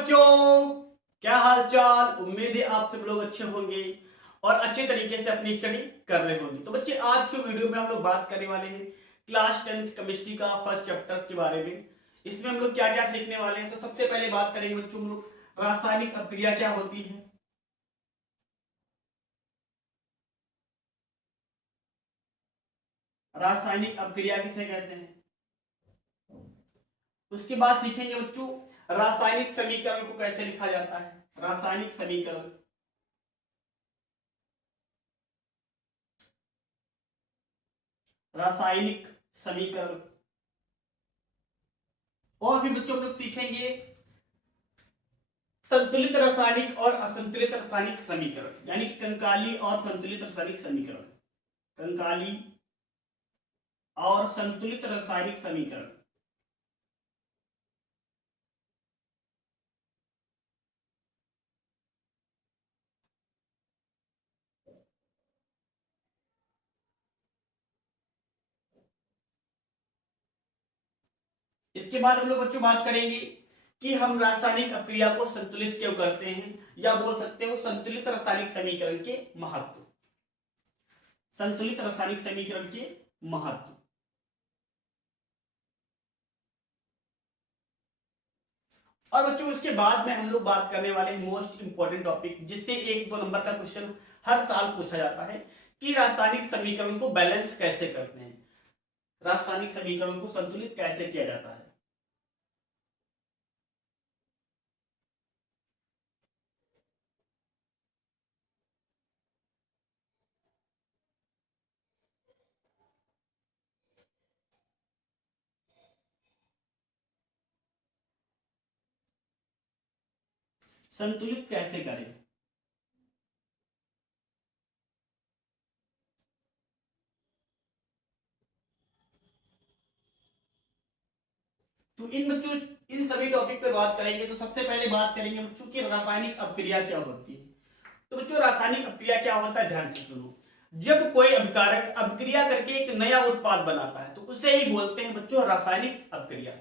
बच्चों, क्या हाल चाल। उम्मीद है आप सब लोग अच्छे होंगे और अच्छे तरीके से अपनी स्टडी कर रहे होंगे। तो बच्चे, आज के वीडियो में हम लोग बात करने वाले हैं क्लास 10th केमिस्ट्री का फर्स्ट चैप्टर के बारे में। इसमें हम लोग क्या क्या सीखने वाले हैं। तो सबसे पहले बात करेंगे बच्चों हम लोग रासायनिक अभिक्रिया क्या होती है। रासायनिक अभिक्रिया किसे कहते हैं। उसके बाद सीखेंगे बच्चों रासायनिक समीकरण को कैसे लिखा जाता है। रासायनिक समीकरण, रासायनिक समीकरण। और भी बच्चों हम लोग सीखेंगे संतुलित रासायनिक और असंतुलित रासायनिक समीकरण, यानी कि कंकाली और संतुलित रासायनिक समीकरण। कंकाली और संतुलित रासायनिक समीकरण। इसके बाद हम लोग बच्चों बात करेंगे कि हम रासायनिक अभिक्रिया को संतुलित क्यों करते हैं, या बोल सकते हो संतुलित रासायनिक समीकरण के महत्व। संतुलित रासायनिक समीकरण के महत्व। और बच्चों उसके बाद में हम लोग बात करने वाले हैं मोस्ट इंपॉर्टेंट टॉपिक, जिससे 1-2 नंबर का क्वेश्चन हर साल पूछा जाता है कि रासायनिक समीकरण को बैलेंस कैसे करते हैं, रासायनिक समीकरण को संतुलित कैसे किया जाता है। संतुलित कैसे करें। तो इन सभी टॉपिक पर बात करेंगे। तो सबसे पहले बात करेंगे बच्चों की रासायनिक अभिक्रिया क्या होती है। तो बच्चों रासायनिक अभिक्रिया क्या होता है, ध्यान से सुनो। जब कोई अभिकारक अभिक्रिया करके एक नया उत्पाद बनाता है तो उसे ही बोलते हैं बच्चों रासायनिक अभिक्रिया।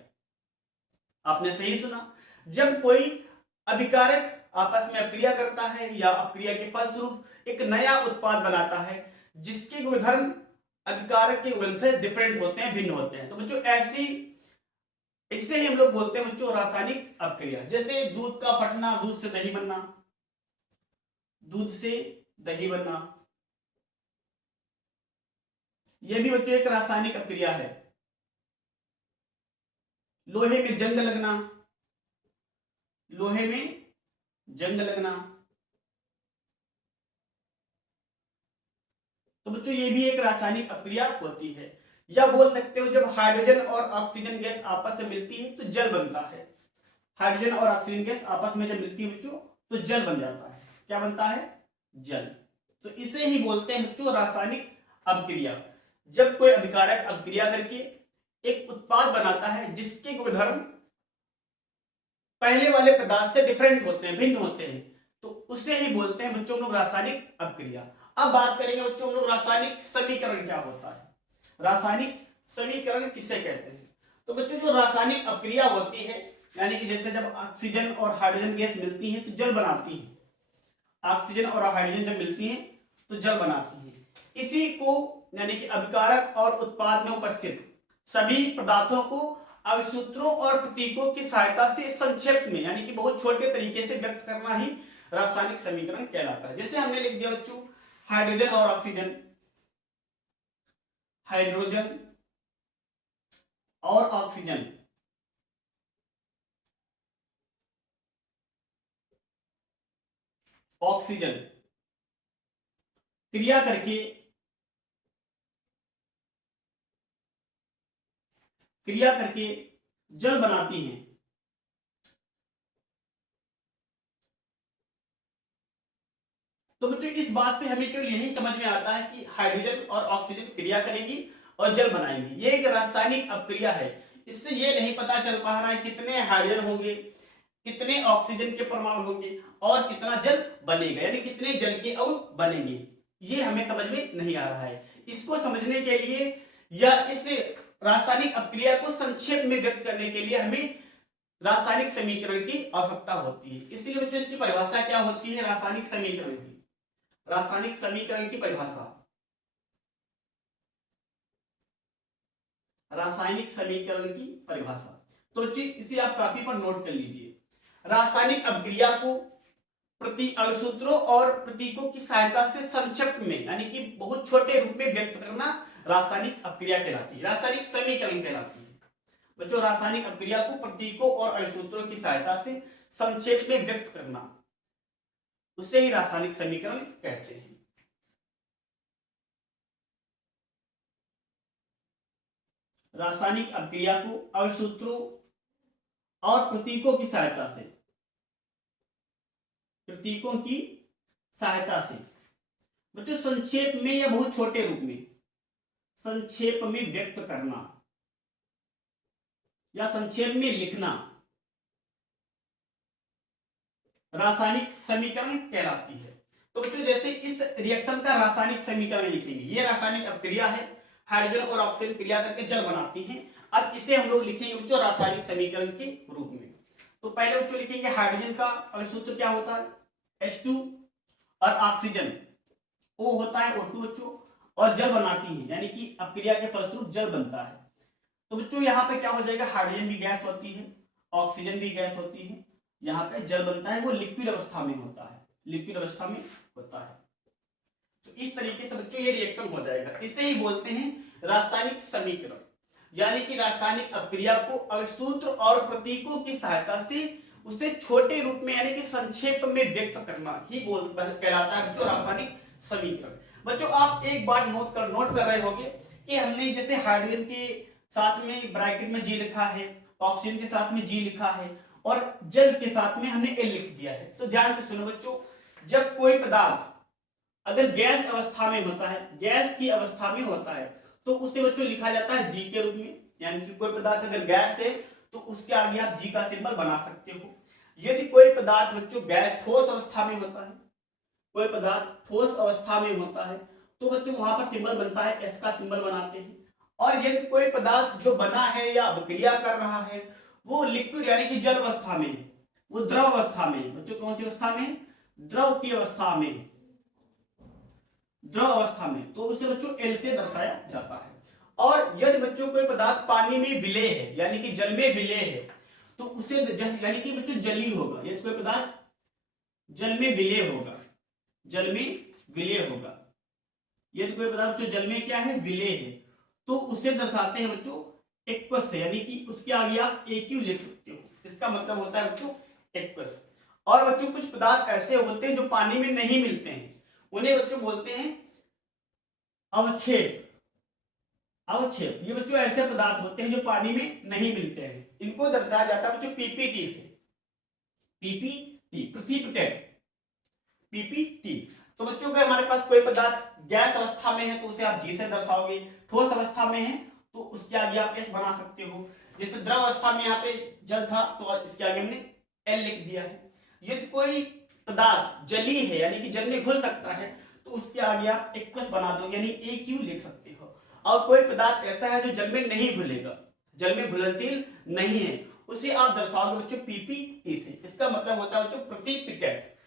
आपने सही सुना। जब कोई अभिकारक आपस में अभिक्रिया करता है या अभिक्रिया के फलस्वरूप एक नया उत्पाद बनाता है जिसके गुणधर्म अभिकारक के गुण से डिफरेंट होते हैं, भिन्न होते हैं, तो बच्चों ऐसी इससे ही हम लोग बोलते हैं बच्चों रासायनिक अभिक्रिया। जैसे दूध का फटना, दूध से दही बनना, दूध से दही बनना, यह भी बच्चों एक रासायनिक अभिक्रिया है। लोहे में जंग लगना, लोहे में जंग लगना, तो बच्चों ये भी एक रासायनिक अभिक्रिया होती है। या बोल सकते हो जब हाइड्रोजन और ऑक्सीजन गैस आपस में मिलती है तो जल बनता है। हाइड्रोजन और ऑक्सीजन गैस आपस में जब मिलती है बच्चों तो जल बन जाता है। क्या बनता है, जल। तो इसे ही बोलते हैं बच्चों रासायनिक अभिक्रिया। जब कोई अभिकारक अभिक्रिया करके एक उत्पाद बनाता है जिसके गुणधर्म पहले वाले पदार्थ से डिफरेंट होते हैं, भिन्न होते हैं, तो उसे ही बोलते हैं बच्चों लोग रासायनिक अभिक्रिया। अब बात करेंगे बच्चों लोग रासायनिक समीकरण क्या होता है। रासायनिक समीकरण किसे कहते हैं। तो बच्चों जो रासायनिक अभिक्रिया होती है, यानी कि जैसे जब ऑक्सीजन और हाइड्रोजन गैस मिलती है तो जल बनाती है। ऑक्सीजन और हाइड्रोजन जब मिलती है तो जल बनाती है। इसी को यानी कि अभिकारक और उत्पाद में उपस्थित सभी पदार्थों को अवसूत्रों और प्रतीकों की सहायता से संक्षेप में यानी कि बहुत छोटे तरीके से व्यक्त करना ही रासायनिक समीकरण कहलाता है। जैसे हमने लिख दिया बच्चों हाइड्रोजन और ऑक्सीजन, हाइड्रोजन और ऑक्सीजन, ऑक्सीजन क्रिया करके जल बनाती हैं। तो बच्चों इस बात से हमें क्यों ये नहीं समझ में आता है कि हाइड्रोजन और ऑक्सीजन क्रिया करेंगी और जल बनाएंगी। ये एक रासायनिक अभिक्रिया है। इससे ये नहीं पता चल पा रहा है कितने हाइड्रोजन होंगे, कितने ऑक्सीजन के परमाणु होंगे और कितना जल बनेगा, यानी कितने जल के अणु बनेंगे। ये हमें समझ में नहीं आ रहा है। इसको समझने के लिए या इस रासायनिक अभिक्रिया को संक्षेप में व्यक्त करने के लिए हमें रासायनिक समीकरण की आवश्यकता होती है। इसलिए बच्चों इसकी परिभाषा क्या होती है रासायनिक समीकरण की? रासायनिक समीकरण की परिभाषा, रासायनिक समीकरण की परिभाषा, तो बच्चे इसे आप कॉपी पर नोट कर लीजिए। रासायनिक अभिक्रिया को प्रति अणुसूत्रों और प्रतीकों की सहायता से संक्षिप्त में यानी कि बहुत छोटे रूप में व्यक्त करना रासायनिक अभिक्रिया कहलाती है, रासायनिक समीकरण कहलाती है। बच्चों रासायनिक अभिक्रिया को प्रतीकों और अणुसूत्रों की सहायता से संक्षेप में व्यक्त करना, उसे ही रासायनिक समीकरण कहते हैं। रासायनिक अभिक्रिया को अणुसूत्रों और प्रतीकों की सहायता से, प्रतीकों की सहायता से बच्चों संक्षेप में या बहुत छोटे रूप में, संक्षेप में व्यक्त करना या संक्षेप में लिखना रासायनिक समीकरण कहलाती है। तो बच्चों जैसे इस रिएक्शन का रासायनिक समीकरण लिखेंगे, ये रासायनिक अभिक्रिया है, हाइड्रोजन और ऑक्सीजन क्रिया करके जल बनाती हैं। अब इसे हम लोग लिखेंगे बच्चों रासायनिक समीकरण के रूप में। तो पहले बच्चों लिखेंगे हाइड्रोजन का अणुसूत्र क्या होता है H2 और ऑक्सीजन O होता है O2 बच्चों, और जल बनाती है यानी कि अभिक्रिया के फलस्वरूप जल बनता है। तो बच्चों यहाँ पे क्या हो जाएगा, हाइड्रोजन भी गैस होती है, ऑक्सीजन भी गैस होती है, यहाँ पे जल बनता है, वो लिक्विड अवस्था में होता है, लिक्विड अवस्था में होता है। तो इस तरीके से बच्चों ये रिएक्शन हो जाएगा, इसे ही बोलते हैं रासायनिक समीकरण, यानी कि रासायनिक अभिक्रिया को अणुसूत्र और प्रतीकों की सहायता से उसे छोटे रूप में यानी कि संक्षेप में व्यक्त करना ही कहलाता है बच्चों रासायनिक समीकरण। बच्चों आप एक बार नोट कर रहे होंगे कि हमने जैसे हाइड्रोजन के साथ में ब्रैकेट में जी लिखा है, ऑक्सीजन के साथ में जी लिखा है और जल के साथ में हमने एल लिख दिया है। तो ध्यान से सुनो बच्चों, जब कोई पदार्थ अगर गैस अवस्था में होता है, गैस की अवस्था में होता है, तो उसे बच्चों लिखा जाता है जी के रूप में, यानी कि कोई पदार्थ अगर गैस है तो उसके आगे आप जी का सिंबल बना सकते हो। यदि कोई पदार्थ बच्चों गैस ठोस अवस्था में होता है, कोई पदार्थ ठोस अवस्था में होता है तो बच्चों वहां पर सिंबल बनता है, एस का सिंबल बनाते हैं। और यदि कोई पदार्थ जो बना है या अभिक्रिया कर रहा है वो लिक्विड यानी कि जल अवस्था में है, वो द्रव अवस्था में है। बच्चों कौन सी अवस्था में? द्रव की अवस्था में, द्रव अवस्था में, तो उसे बच्चों एल से दर्शाया जाता है। और यदि बच्चों कोई पदार्थ पानी में विलय है यानी कि जल में विलय है तो उसे यानी कि बच्चों जली होगा। यदि कोई पदार्थ जल में विलय होगा, जल में विलय होगा, यदि कोई पदार्थ जो जल में क्या है विलय है, तो उसे दर्शाते हैं बच्चों एक्वस से, यानी कि उसके आगे आप एक्यू लिख सकते हो, इसका मतलब होता है बच्चों एक्वस। और बच्चों कुछ पदार्थ ऐसे होते हैं जो पानी में नहीं मिलते हैं, उन्हें बच्चों बोलते हैं अवक्षेप। अवक्षेप ये बच्चों ऐसे पदार्थ होते हैं जो पानी में नहीं मिलते हैं, इनको दर्शाया जाता है बच्चों पीपीटी से, पीपीटी प्रेसिपिटेट, पीपीटी। तो बच्चों अगर हमारे पास कोई पदार्थ गैस अवस्था में है तो उसे आप जी से दर्शाओगे, ठोस अवस्था में है तो उसके आगे आप एस बना सकते हो। जैसे द्रव अवस्था में यहाँ पे जल था तो इसके आगे हमने एल लिख दिया है। यदि कोई पदार्थ जली है यानी कि जल में घुल सकता है तो उसके आगे आप एक्वस बना दो यानी ए क्यू लिख सकते हो। और कोई पदार्थ ऐसा है जो जल में नहीं घुलेगा, जल में घुलनशील नहीं है, उसे आप दर्शाओगे बच्चों पीपीटी से, इसका मतलब होता है बच्चों प्रेसिपिटेट।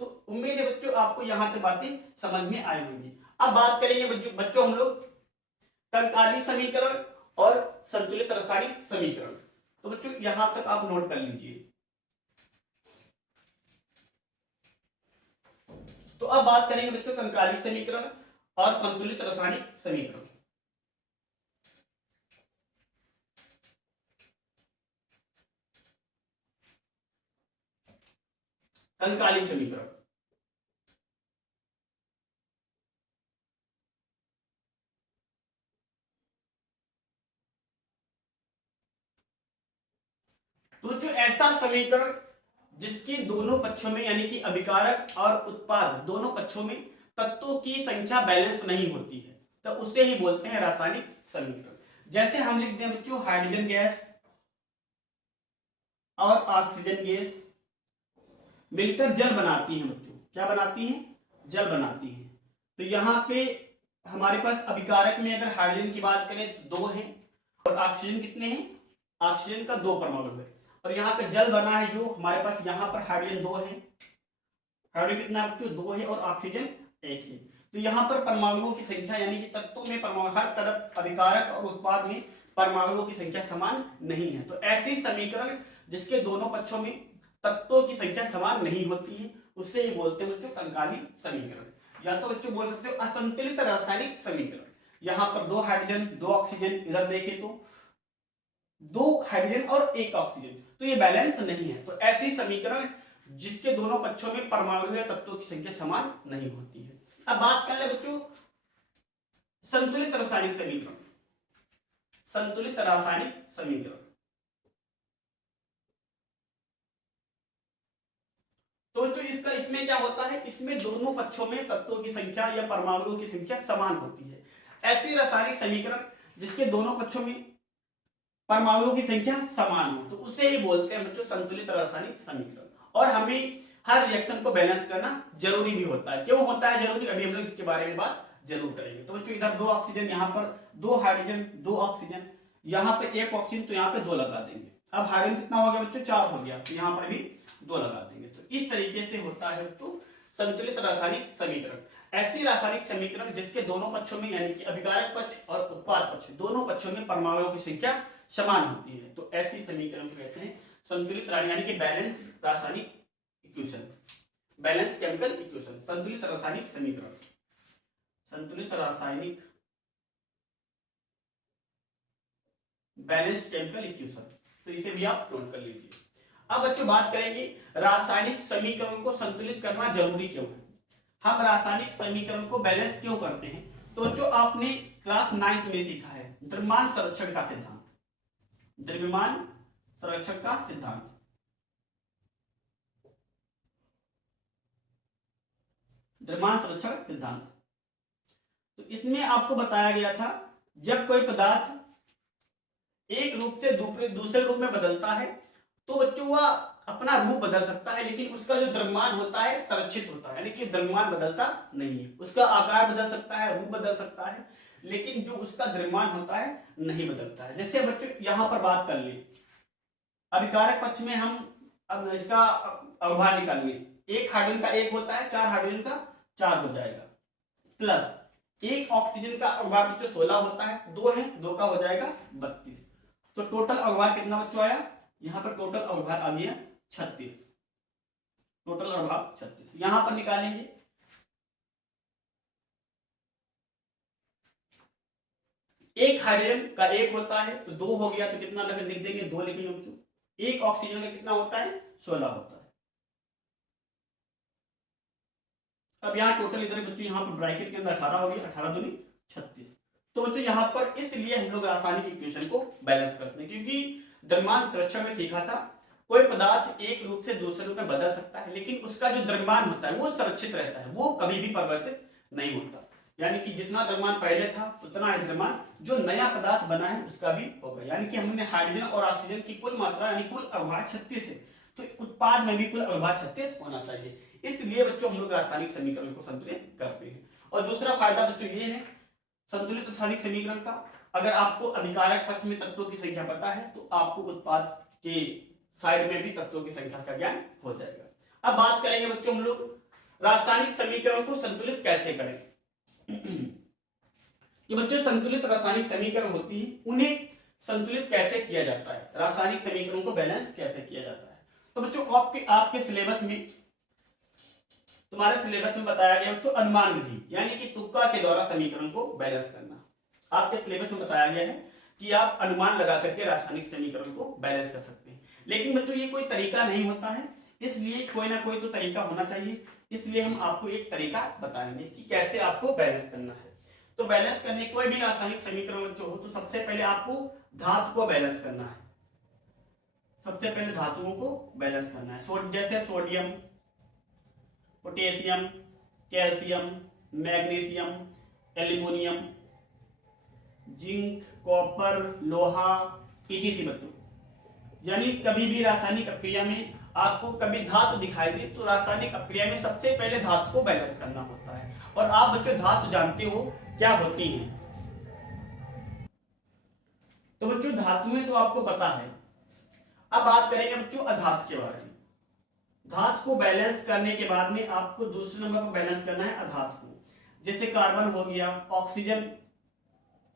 तो उम्मीद है बच्चों आपको यहाँ तक बातें समझ में आई होंगी। अब बात करेंगे बच्चों हम लोग कंकाली समीकरण और संतुलित रासायनिक समीकरण। तो बच्चों यहां तक आप नोट कर लीजिए। तो अब बात करेंगे बच्चों कंकाली समीकरण और संतुलित रासायनिक समीकरण। कंकाली समीकरण, तो जो ऐसा समीकरण जिसकी दोनों पक्षों में यानी कि अभिकारक और उत्पाद दोनों पक्षों में तत्वों की संख्या बैलेंस नहीं होती है तो उसे ही बोलते हैं रासायनिक समीकरण। जैसे हम लिखते हैं बच्चों हाइड्रोजन गैस और ऑक्सीजन गैस मिलकर जल बनाती हैं बच्चों, क्या बनाती हैं? जल बनाती हैं। तो यहाँ पे हमारे पास अभिकारक में अगर हाइड्रोजन की बात करें तो 2 हैं और ऑक्सीजन कितने हैं? ऑक्सीजन का 2 परमाणु है। और यहाँ पे जल बना है जो हमारे पास यहाँ पर हाइड्रोजन 2 है, हाइड्रोजन कितना बच्चों 2 है और ऑक्सीजन 1 है। तो यहाँ पर परमाणुओं की संख्या यानी कि तत्वों में परमाणु हर तरफ अभिकारक और उत्पाद में परमाणुओं की संख्या समान नहीं है। तो ऐसी समीकरण जिसके दोनों पक्षों में तत्वों की संख्या समान नहीं होती है उससे ही बोलते हैं बच्चों कंकाली समीकरण, या तो बच्चों बोल सकते हो असंतुलित रासायनिक समीकरण। यहाँ पर 2 हाइड्रोजन 2 ऑक्सीजन, इधर देखें तो 2 हाइड्रोजन और 1 ऑक्सीजन, तो ये बैलेंस नहीं है। तो ऐसी समीकरण जिसके दोनों पक्षों में परमाणु या तत्वों की संख्या समान नहीं होती है। अब बात कर ले बच्चों संतुलित रासायनिक समीकरण। संतुलित रासायनिक समीकरण तो जो इसमें क्या होता है, इसमें दोनों पक्षों में तत्वों की संख्या या परमाणुओं की संख्या समान होती है। ऐसी रासायनिक समीकरण जिसके दोनों पक्षों में परमाणुओं की संख्या समान हो तो उसे ही बोलते हैं बच्चों संतुलित रासायनिक समीकरण। और हमें हर रिएक्शन को बैलेंस करना जरूरी भी होता है। क्यों होता है जरूरी, अभी हम लोग इसके बारे में बात जरूर करेंगे। तो बच्चों इधर 2 ऑक्सीजन, यहाँ पर 2 हाइड्रोजन 2 ऑक्सीजन, यहाँ पे 1 ऑक्सीजन, तो यहाँ पे 2 लगा देंगे। अब हाइड्रोजन कितना हो गया बच्चों 4 हो गया, तो यहाँ पर भी 2 लगा देंगे। तो इस तरीके से होता है बच्चों संतुलित रासायनिक समीकरण। ऐसी रासायनिक समीकरण जिसके दोनों पक्षों में यानी कि अभिकारक पक्ष और उत्पाद पक्ष दोनों पक्षों में परमाणुओं की संख्या समान होती है, तो ऐसी समीकरण को कहते हैं संतुलित यानी कि बैलेंस रासायनिक इक्वेशन, बैलेंस केमिकल इक्वेशन, संतुलित रासायनिक समीकरण, संतुलित रासायनिक बैलेंस केमिकल इक्वेशन। तो इसे भी आप नोट कर लीजिए। अब बच्चों बात करेंगे रासायनिक समीकरण को संतुलित करना जरूरी क्यों है, हम रासायनिक समीकरण को बैलेंस क्यों करते हैं। तो बच्चों आपने क्लास 9th में सीखा है द्रव्यमान संरक्षण का सिद्धांत, द्रव्यमान संरक्षण का सिद्धांत। द्रव्यमान संरक्षण सिद्धांत, तो इसमें आपको बताया गया था जब कोई पदार्थ एक रूप से दूसरे रूप में बदलता है तो बच्चों वह अपना रूप बदल सकता है लेकिन उसका जो द्रव्यमान होता है संरक्षित होता है, यानी कि द्रव्यमान बदलता नहीं है। उसका आकार बदल सकता है, रूप बदल सकता है, लेकिन जो उसका द्रव्यमान होता है नहीं बदलता है। जैसे बच्चों यहां पर बात कर ले, अभिकारक पक्ष में हम अब इसका अवभार निकालेंगे, 1 हाइड्रोजन का 1 होता है, 4 हाइड्रोजन का 4 हो जाएगा, प्लस 1 ऑक्सीजन का अवभार बच्चों 16 होता है, 2 है 2 का हो जाएगा 32। तो टोटल अवभार कितना बच्चों आया, यहाँ पर टोटल अवभार आ गया 36, टोटल अवभार 36। यहां पर निकालेंगे, एक हाइड्रोजन का 1 होता है तो 2 हो गया, तो कितना लिख देंगे 2 लिखेंगे बच्चों। 1 ऑक्सीजन का कितना होता है 16 होता है। अब यहाँ टोटल इधर बच्चों यहाँ पर ब्रैकेट के अंदर 18 हो गया, 18 दूनी 36। तो बच्चों यहाँ पर इसलिए हम लोग रासायनिक इक्वेशन को बैलेंस करते हैं क्योंकि द्रव्यमान संरक्षण में सीखा था कोई पदार्थ एक रूप से दूसरे रूप में बदल सकता है लेकिन उसका जो द्रव्यमान होता है वो संरक्षित रहता है, वो कभी भी परिवर्तित नहीं होता। यानी कि जितना द्रव्यमान पहले था उतना ही द्रव्यमान जो नया पदार्थ बना है उसका भी होगा। यानी कि हमने हाइड्रोजन और ऑक्सीजन की कुल मात्रा यानी कुल अवभार 36 है, तो उत्पाद में भी कुल अवभार 36 होना चाहिए। इसलिए बच्चों हम लोग रासायनिक समीकरण को संतुलित करते हैं। और दूसरा फायदा बच्चों ये है संतुलित रासायनिक समीकरण का, अगर आपको अभिकारक पक्ष में तत्वों की संख्या पता है तो आपको उत्पाद के साइड में भी तत्वों की संख्या का ज्ञान हो जाएगा। अब बात करेंगे बच्चों हम लोग रासायनिक समीकरण को संतुलित कैसे करें। कि बच्चों संतुलित रासायनिक समीकरण होती है उन्हें संतुलित कैसे किया जाता है, रासायनिक समीकरणों को बैलेंस कैसे किया जाता है। तो बच्चों आपके सिलेबस में तुम्हारे सिलेबस में बताया गया बच्चों अनुमान विधि यानी कि तुक्का के द्वारा समीकरण को बैलेंस करना। आपके सिलेबस में बताया गया है कि आप अनुमान लगा करके रासायनिक समीकरण को बैलेंस कर सकते हैं, लेकिन बच्चों ये कोई तरीका नहीं होता है, इसलिए कोई ना कोई तो तरीका होना चाहिए। इसलिए हम आपको एक तरीका बताएंगे कि कैसे आपको बैलेंस करना है। तो बैलेंस करने कोई भी रासायनिक समीकरण जो हो तो सबसे पहले आपको धातु को बैलेंस करना है, सबसे पहले धातुओं को बैलेंस करना है। जैसे sodium, potassium, calcium, magnesium, aluminium, zinc, copper, लोहा, ईटीसी बच्चों। यानी कभी भी रासायनिक अभिक्रिया में आपको कभी धातु दिखाई दे तो रासायनिक अभिक्रिया में सबसे पहले धातु को बैलेंस करना होता है। और आप बच्चों धातु जानते हो क्या होती हैं। तो बच्चों धातुएं तो आपको पता है, अब बात करेंगे बच्चों अधातु के बारे में। धातु को बैलेंस करने के बाद में आपको दूसरे नंबर पर बैलेंस करना है अधातु को। जैसे कार्बन हो गया, ऑक्सीजन,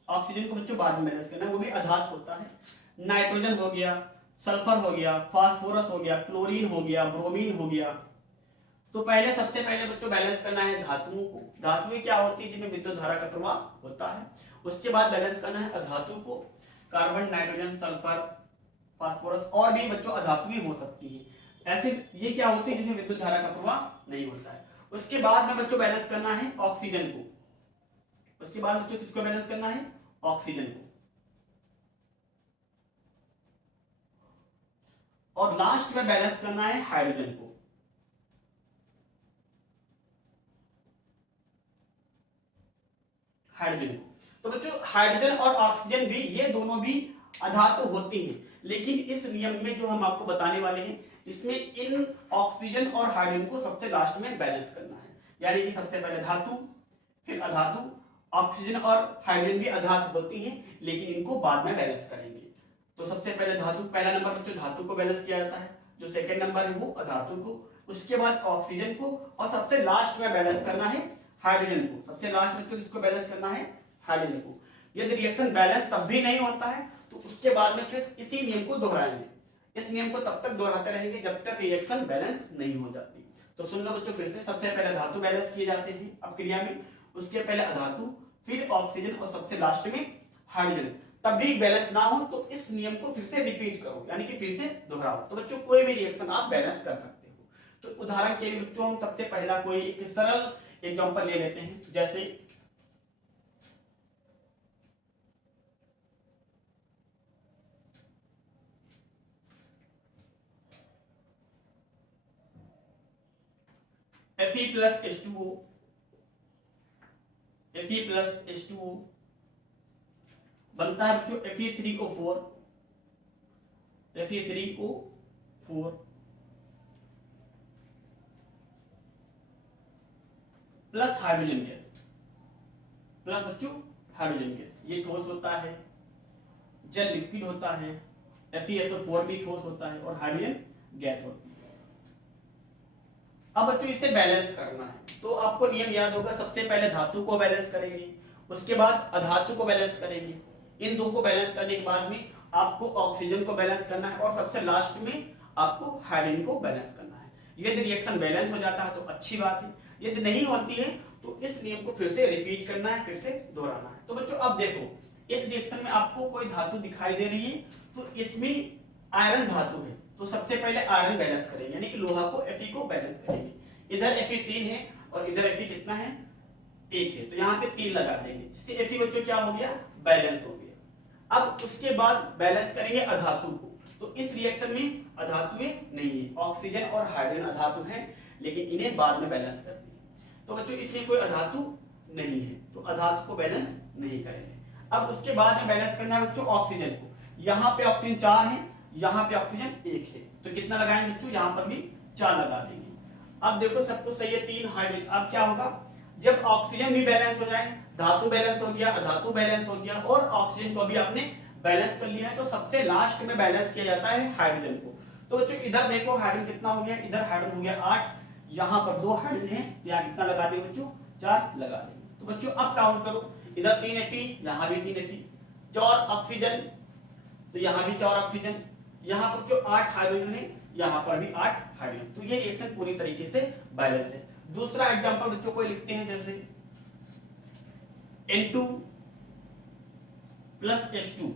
ऑक्सीजन को बच्चों बाद में बैलेंस करना है, वो भी अधातु होता है। नाइट्रोजन हो गया, सल्फर हो गया, फास्फोरस हो गया, क्लोरीन हो गया, ब्रोमीन हो गया। तो पहले सबसे पहले बच्चों बैलेंस करना है धातुओं को। धातुएं क्या होती है? जिनमें विद्युत धारा का प्रवाह होता है। उसके बाद बैलेंस करना है अधातु को। कार्बन, नाइट्रोजन, सल्फर, फास्फोरस और भी बच्चों अधातुएं हो सकती है। ऐसे ये क्या होती है? जिसमें विद्युत धारा का प्रवाह नहीं होता है। उसके बाद में बच्चों बैलेंस करना है ऑक्सीजन को। उसके बाद बच्चों किसको बैलेंस करना है? ऑक्सीजन को। और लास्ट में बैलेंस करना है हाइड्रोजन को। हाइड्रोजन को। तो बच्चों हाइड्रोजन और ऑक्सीजन भी, ये दोनों भी अधातु होती हैं, लेकिन इस नियम में जो हम आपको बताने वाले हैं, इसमें इन ऑक्सीजन और हाइड्रोजन को सबसे लास्ट में बैलेंस करना है। यानी कि सबसे पहले धातु, फिर अधातु। ऑक्सीजन और हाइड्रोजन भी अधातु होती हैं, लेकिन इनको बाद में बैलेंस करेंगे। तो सबसे पहले धातु, पहला नंबर बच्चों धातु को बैलेंस किया जाता है, जो सेकंड नंबर है वो अधातु को, उसके बाद ऑक्सीजन को, और सबसे लास्ट में बैलेंस करना है हाइड्रोजन को। सबसे लास्ट बच्चों किसको बैलेंस करना है? हाइड्रोजन को। यदि रिएक्शन बैलेंस तब भी नहीं होता है तो उसके बाद में फिर इसी नियम को दोहराएंगे। इस नियम को तब तक दोहराते रहेंगे जब तक रिएक्शन बैलेंस नहीं हो जाती। तो सुन लो बच्चों फिर से, सबसे पहले धातु बैलेंस किए जाते हैं अपक्रिया में, उसके पहले अधातु, फिर ऑक्सीजन और सबसे लास्ट में हाइड्रोजन। तब भी बैलेंस ना हो तो इस नियम को फिर से रिपीट करो, यानी कि फिर से दोहराओ। तो बच्चों कोई भी रिएक्शन आप बैलेंस कर सकते हो। तो उदाहरण के लिए बच्चों हम सबसे पहला कोई एक सरल एग्जांपल ले लेते हैं, जैसे Fe plus H2O, Fe plus H2O बनता है बच्चों Fe3O4, Fe3O4 plus hydrogen gas, plus बच्चों हाइड्रोजन गैस। ये ठोस होता है, जल लिक्विड होता है, FeSO4 भी ठोस होता है और हाइड्रोजन गैस होती है। अब बच्चों इसे बैलेंस करना है, तो आपको नियम याद होगा, सबसे पहले धातु को बैलेंस करेंगे, उसके बाद अधातु को बैलेंस करेंगे। इन दो को बैलेंस करने के बाद में आपको ऑक्सीजन को बैलेंस करना है, और सबसे लास्ट में आपको हाइड्रोजन को बैलेंस करना है। यदि रिएक्शन बैलेंस हो जाता है तो अच्छी बात है, यदि नहीं होती है तो इस नियम को फिर से रिपीट करना है, फिर से दोहराना है। तो बच्चों अब देखो, इस रिएक्शन में आपको कोई धातु दिखाई दे रही है, तो इसमें आयरन धातु है, तो सबसे पहले आयरन बैलेंस करेंगे, यानी कि लोहा को, Fe को बैलेंस करेंगे। इधर Fe 3 है और इधर Fe कितना है? 1 है, तो यहाँ पे 3 लगा देंगे, जिससे Fe बच्चों क्या हो गया? बैलेंस हो गया। अब उसके बाद बैलेंस करेंगे अधातु को। तो इस रिएक्शन में अधातुएं नहीं है, ऑक्सीजन और हाइड्रोजन अधातु हैं, लेकिन इन्हें बाद में बैलेंस कर देंगे। तो बच्चों इसमें कोई अधातु नहीं है, तो अधातु को बैलेंस नहीं करेंगे। अब उसके बाद में बैलेंस करना है बच्चों ऑक्सीजन को। यहाँ पे ऑक्सीजन 4 है, यहाँ पे ऑक्सीजन 1 है, तो कितना लगाएंगे बच्चों? यहाँ पर भी 4 लगा देंगे। अब देखो सब कुछ सही है, 3 हाइड्रोजन। अब क्या होगा? जब ऑक्सीजन भी बैलेंस हो जाए, धातु बैलेंस हो गया, अधातु बैलेंस हो गया, और ऑक्सीजन को भी आपने बैलेंस कर लिया है, तो सबसे लास्ट में बैलेंस किया जाता है हाइड्रोजन को। तो बच्चों इधर देखो हाइड्रोजन कितना हो गया? इधर हाइड्रोजन हो गया 8, यहाँ पर 2 हाइड्रोजन है, यहाँ कितना लगा देंगे बच्चों? 4 लगा देंगे। तो बच्चों अब काउंट करो, इधर 3 Fe, यहाँ भी 3 Fe, 4 ऑक्सीजन, तो यहाँ भी 4 ऑक्सीजन, यहाँ पर जो 8 हाइड्रोजन है, यहाँ पर भी 8 हाइड्रोजन। तो ये रिएक्शन पूरी तरीके से बैलेंस है। दूसरा एग्जांपल बच्चों को लिखते हैं, जैसे N2 प्लस H2,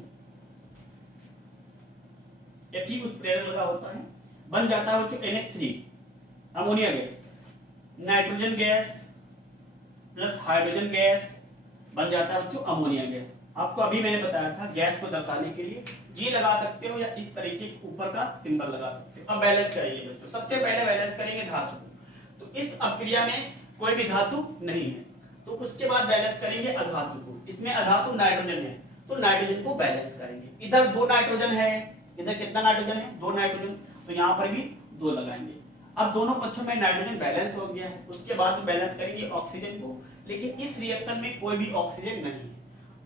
Fe उत्प्रेरक लगा होता है, बन जाता है बच्चों NH3, ammonia gas. Nitrogen gas plus hydrogen gas बन जाता है बच्चों अमोनिया गैस। आपको अभी मैंने बताया था, गैस को दर्शाने के लिए G लगा सकते हो या इस तरीके के ऊपर का सिंबल लगा सकते हो। अब बैलेंस करेंगे बच्चों, सबसे पहले बैलेंस करेंगे धातु को। तो इस अपक्रिया में कोई भी धातु नहीं है, तो उसके बाद बैलेंस करेंगे अधातु को। इसमें अधातु नाइट्रोजन है, तो नाइट्रोजन को बैलेंस करेंगे। इधर 2 नाइट्रोजन है, इधर कितना नाइट्रोजन है? 2 नाइट्रोजन, तो यहाँ पर भी 2 लगाएंगे। अब दोनों पक्षों में नाइट्रोजन बैलेंस हो गया है, उसके बाद में बैलेंस करेंगे ऑक्सीजन को, लेकिन इस रिएक्शन में कोई भी ऑक्सीजन नहीं है,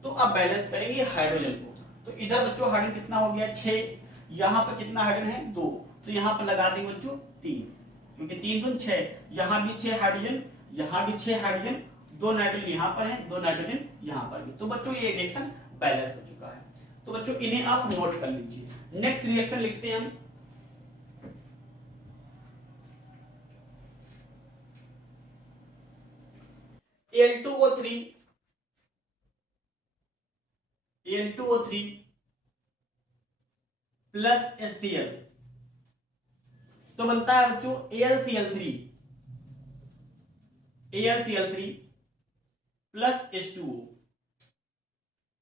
तो अब बैलेंस करेंगे हाइड्रोजन को। तो इधर बच्चों हाइड्रोजन कितना हो गया? 6, यहाँ पर कितना हाइड्रोजन है 2, तो यहाँ पर लगा देंगे बच्चों 3, क्योंकि 3 दूनी 6, यहाँ भी 6 हाइड्रोजन, यहाँ भी 6 हाइड्रोजन, 2 नाइट्रोजन यहाँ पर है, 2 नाइट्रोजन यहाँ पर भी। तो बच्चों ये रिएक्शन बैलेंस हो चुका है। तो बच्चों इन्हें आप नोट कर लीजिए। नेक्स्ट रिएक्शन लिखते हैं हम, Al2O3 प्लस HCl, तो बनता है बच्चों AlCl3 plus H2O,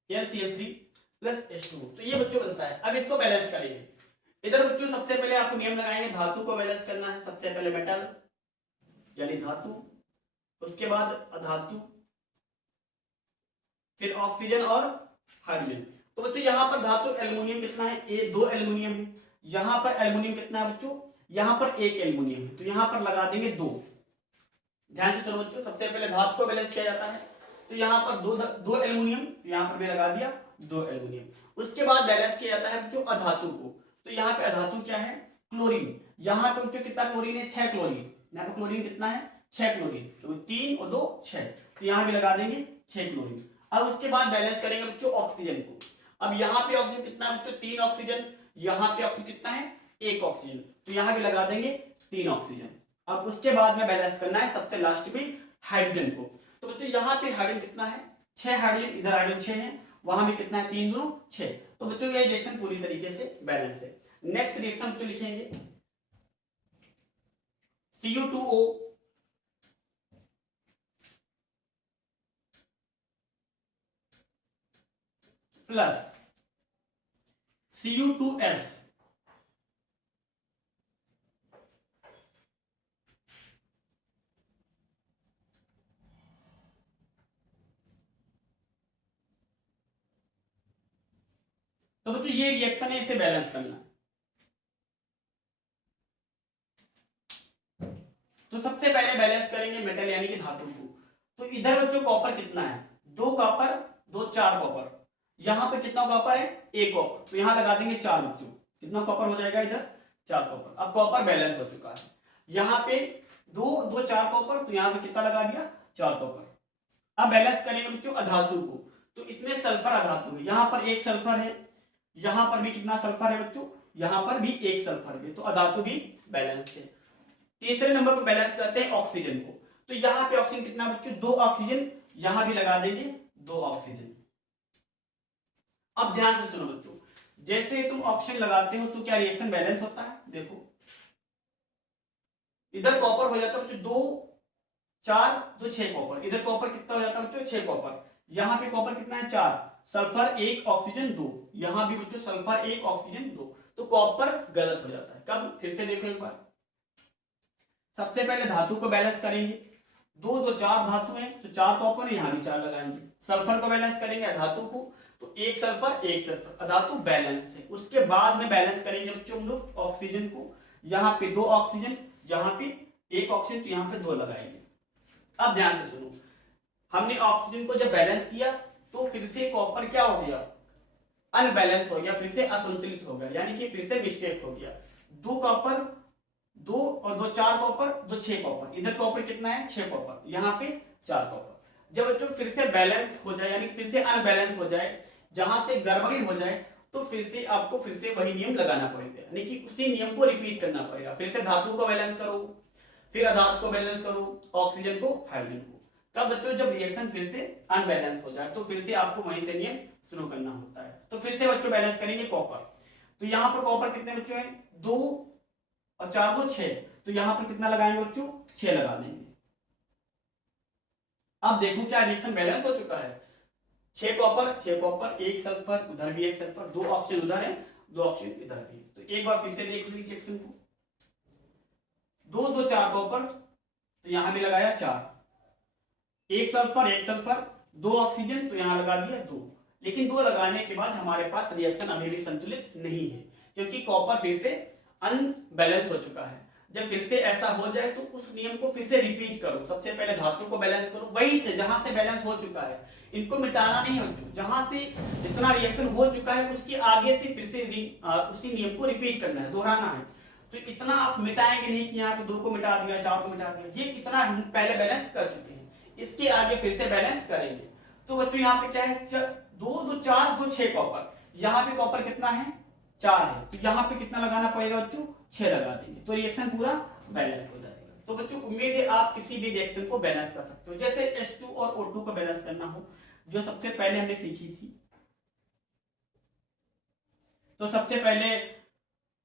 AlCl3 plus H2O। तो ये बच्चों बनता है। अब इसको बैलेंस करेंगे। इधर बच्चों सबसे पहले आपको नियम लगाएंगे, धातु को बैलेंस करना है। सबसे पहले मेटल यानी धातु, उसके बाद अधातु, फिर ऑक्सीजन और हाइड्रोजन। तो बच्चों यहाँ पर धातु एल्युमिनियम कितना है, ये 2 एल्युमिनियम है। यहाँ पर एल्युमिनियम कितना है बच्चों, यहाँ पर 1 एल्युमिनियम है, तो यहाँ पर लगा देंगे 2। ध्यान से सुनो बच्चों, सबसे पहले धातु को बैलेंस किया जाता है, तो यहाँ पर 2 एल्युमिनियम, यहाँ पर भी लगा दिया 2 एल्युमिनियम। उसके बाद बैलेंस किया जाता है बच्चों अधातु को, तो यहाँ पे अधातु क्या है, क्लोरीन। यहाँ पे बच्चों कितना क्लोरीन है, 6 क्लोरीन। यहाँ पे क्लोरीन कितना है, 6 क्लोरीन, तो 3 और 2 6, तो यहाँ भी लगा देंगे 6 क्लोरीन। अब उसके बाद बैलेंस करेंगे बच्चों ऑक्सीजन को। अब यहाँ पे ऑक्सीजन कितना है बच्चों, 3 ऑक्सीजन, यहाँ पे ऑक्सीजन कितना है, 1 ऑक्सीजन, तो यहाँ भी लगा देंगे 3 ऑक्सीजन। अब उसके बाद में बैलेंस करना है सबसे लास्ट में हाइड्रोजन को। तो बच्चों यहाँ पे हाइड्रोजन कितना है, 6 हाइड्रोजन, इधर हाइड्रोजन 6 है, वहां भी कितना है, 3 2 6। तो बच्चों ये रिएक्शन पूरी तरीके से बैलेंस है। नेक्स्ट रिएक्शन बच्चों लिखेंगे Cu2O प्लस Cu2S, तो बच्चों ये रिएक्शन है, इसे बैलेंस करना है। तो सबसे पहले बैलेंस करेंगे मेटल यानी कि धातु को। तो इधर बच्चों कॉपर कितना है, 2 कॉपर 2 4 कॉपर, यहाँ पे कितना कॉपर है, 1 कॉपर, तो यहाँ लगा देंगे 4 बच्चों। कितना कॉपर हो जाएगा इधर, 4 कॉपर। अब कॉपर बैलेंस हो चुका है, यहाँ पे 2 2 4 कॉपर, तो यहाँ पे कितना लगा दिया, 4 कॉपर। अब बैलेंस करेंगे बच्चों अधातु को, तो इसमें सल्फर अधातु है, यहाँ पर 1 सल्फर है, यहाँ पर भी कितना सल्फर है बच्चों, यहाँ पर भी 1 सल्फर है, तो अधातु भी बैलेंस है। तीसरे नंबर पर बैलेंस करते हैं ऑक्सीजन को। तो यहाँ पे ऑक्सीजन कितना बच्चों, 2 ऑक्सीजन, यहाँ भी लगा देंगे 2 ऑक्सीजन। अब ध्यान से सुनो बच्चों, जैसे तुम ऑक्सीजन लगाते हो तो क्या रिएक्शन बैलेंस होता है। देखो इधर कॉपर हो जाता है बच्चों 2 4 2 6 कॉपर, इधर कॉपर कितना हो जाता है बच्चों 6 कॉपर, यहाँ पे कॉपर कितना है 4, सल्फर 1 ऑक्सीजन 2, यहाँ भी बच्चों सल्फर 1 ऑक्सीजन 2, तो कॉपर गलत हो जाता है। कब, फिर से देखो एक बार, सबसे पहले धातु को बैलेंस करेंगे, 2 2 4 धातु है, तो 4 कॉपर है, यहाँ भी 4 लगाएंगे। सल्फर को बैलेंस करेंगे अधातु को, तो 1 सल्फर 1 सल्फर, अधातु बैलेंस है। उसके बाद में बैलेंस करेंगे बच्चों हम लोग ऑक्सीजन को, यहाँ पे 2 ऑक्सीजन, यहाँ पे 1 ऑक्सीजन, तो यहाँ पे 2 लगाएंगे। अब ध्यान से सुनो, हमने ऑक्सीजन को जब बैलेंस किया तो फिर से कॉपर क्या हो गया, अनबैलेंस हो गया, फिर से असंतुलित हो गया, यानी कि फिर से मिस्टेक हो गया। 2 कॉपर 2 और 2 4 कॉपर 2 6 कॉपर, इधर कॉपर कितना है 6 कॉपर, यहाँ पे 4 कॉपर। जब बच्चों फिर से बैलेंस हो जाए, यानी फिर से अनबैलेंस हो जाए, जहां से गड़बड़ी हो जाए, तो फिर से आपको फिर से वही नियम लगाना पड़ेगा, यानी कि उसी नियम को रिपीट करना पड़ेगा। फिर से धातु को बैलेंस करो, फिर अधातु को बैलेंस करो, ऑक्सीजन को, हाइड्रोजन को। तब बच्चों जब रिएक्शन फिर से अनबैलेंस हो जाए तो फिर से आपको वहीं से नियम शुरू करना होता है। तो फिर से बच्चों बैलेंस करेंगे कॉपर, तो यहाँ पर कॉपर कितने बच्चों है, 2 और 4 2 6, तो यहाँ पर कितना लगाएंगे बच्चों, 6 लगा देंगे। अब देखो क्या रिएक्शन बैलेंस हो चुका है, 6 कॉपर 6 कॉपर, 1 सल्फर, उधर भी 1 सल्फर, 2 ऑक्सीजन उधर है, 2 ऑक्सीजन इधर भी। तो एक बार फिर से देख लीजिए रिएक्शन को, 2 2 4 कॉपर, तो यहां भी लगाया 4, 1 सल्फर 1 सल्फर, 2 ऑक्सीजन, तो यहां लगा दिया 2। लेकिन 2 लगाने के बाद हमारे पास रिएक्शन अभी भी संतुलित नहीं है, क्योंकि कॉपर फिर से अनबैलेंस हो चुका है। जब फिर से ऐसा हो जाए तो उस नियम को फिर से रिपीट करो। सबसे पहले धातु को बैलेंस करो, वहीं से जहां से बैलेंस हो चुका है, इनको मिटाना नहीं हो चुका, जहां से जितना रिएक्शन हो चुका है उसके आगे से फिर से उसी नियम को रिपीट करना है, दोहराना है। तो इतना आप मिटाएंगे नहीं कि यहाँ पे 2 को मिटा दिया, 4 को मिटा दिया, ये इतना हम पहले बैलेंस कर चुके हैं, इसके आगे फिर से बैलेंस करेंगे। तो बच्चों यहाँ पे क्या है, 2 2 4 2 6 कॉपर, यहाँ पे कॉपर कितना है 4 है, तो यहाँ पे कितना लगाना पड़ेगा बच्चों 6 लगा देंगे, तो रिएक्शन पूरा बैलेंस हो जाएगा। तो बच्चों उम्मीद है आप किसी भी रिएक्शन को बैलेंस कर सकते हो। जैसे H2 और O2 को बैलेंस करना हो, जो सबसे पहले हमने सीखी थी, तो सबसे पहले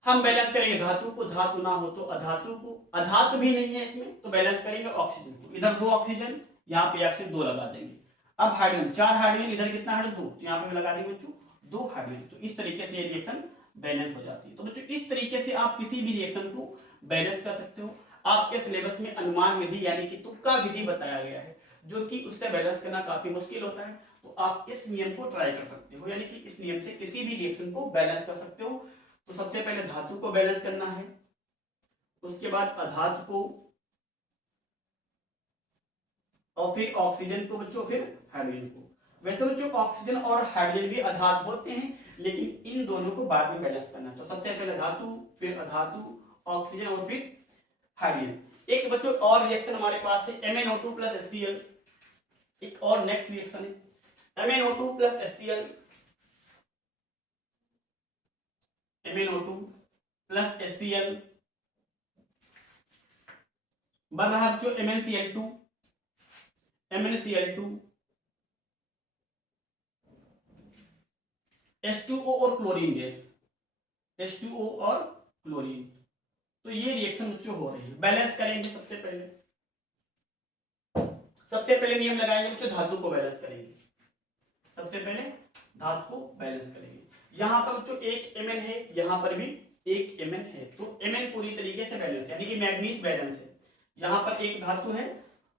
हम बैलेंस करेंगे धातु को, धातु ना हो तो अधातु को, अधातु भी नहीं है इसमें तो बैलेंस करेंगे ऑक्सीजन को। इधर 2 ऑक्सीजन, यहाँ पे ऑक्सीजन 2 लगा देंगे। अब हाइड्रोजन 4 हाइड्रोजन, इधर कितना है 2, तो यहाँ पे लगा देंगे बच्चों 2 हाइड्रोजन। तो इस तरीके से ये रिएक्शन बैलेंस हो जाती है। तो बच्चों इस तरीके से आप किसी भी रिएक्शन को बैलेंस कर सकते हो। आपके सिलेबस में अनुमान विधि यानी कि तुक्का विधि बताया गया है, जो कि उससे बैलेंस करना काफी मुश्किल होता है। तो आप इस नियम को ट्राई कर सकते हो, यानी कि इस नियम से किसी भी रिएक्शन को बैलेंस कर सकते हो। तो सबसे पहले धातु को बैलेंस करना है, उसके बाद अधातु को, और फिर ऑक्सीजन को बच्चों, फिर हाइड्रोजन को। वैसे बच्चों ऑक्सीजन और हाइड्रोजन भी अधातु होते हैं, लेकिन इन दोनों को बाद में बैलेंस करना है। तो सबसे पहले धातु, फिर अधातु, ऑक्सीजन और फिर हाइड्रोजन। एक बच्चों और रिएक्शन हमारे पास है MnO2 प्लस HCl। एक और नेक्स्ट रिएक्शन है MnO2 plus HCl, MnO2 plus HCl बन रहा है बच्चों MnCl2, MnCl2, H2O और क्लोरीन गैस, H2O और क्लोरीन। तो ये रिएक्शन बच्चों हो रही है। बैलेंस करेंगे सबसे पहले नियम लगाएंगे बच्चों, धातु को बैलेंस करेंगे। सबसे पहले धातु को बैलेंस करेंगे। यहाँ पर बच्चों 1 Mn है, यहाँ पर भी 1 Mn है, तो Mn पूरी तरीके से बैलेंस यानी कि मैग्नीज बैलेंस है। यहाँ पर एक धातु है,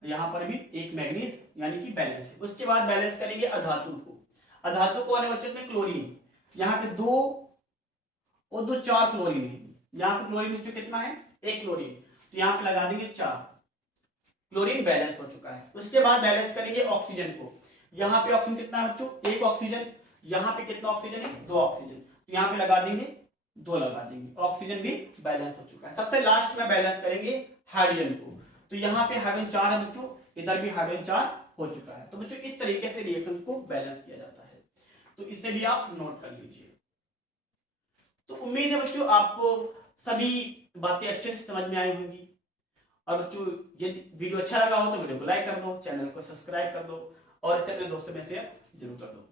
यहाँ पर भी एक मैग्नीज यानी कि बैलेंस है। उसके बाद बैलेंस करेंगे अधातु को। अधातु को आने बच्चों में क्लोरीन, यहाँ पे 2 और 2 4 क्लोरीन है। यहाँ पे क्लोरीन बच्चों कितना है 1 क्लोरीन, तो यहाँ पे लगा देंगे 4, क्लोरीन बैलेंस हो चुका है। उसके बाद बैलेंस करेंगे ऑक्सीजन को। यहाँ पे ऑक्सीजन कितना है बच्चों 1 ऑक्सीजन, यहाँ पे कितना ऑक्सीजन है 2 ऑक्सीजन, तो यहाँ पे लगा देंगे 2 लगा देंगे, ऑक्सीजन भी बैलेंस हो चुका है। सबसे लास्ट में बैलेंस करेंगे हाइड्रोजन को। तो यहाँ पे हाइड्रोजन 4 है बच्चों, इधर भी हाइड्रोजन 4 हो चुका है। तो बच्चों इस तरीके से रिएक्शन को बैलेंस किया जाता है। तो इसे भी आप नोट कर लीजिए। तो उम्मीद है बच्चों आपको सभी बातें अच्छे से समझ में आई होंगी। और बच्चों यदि वीडियो अच्छा लगा हो तो वीडियो को लाइक कर दो, चैनल को सब्सक्राइब कर दो और इसे अपने दोस्तों में शेयर जरूर कर दो।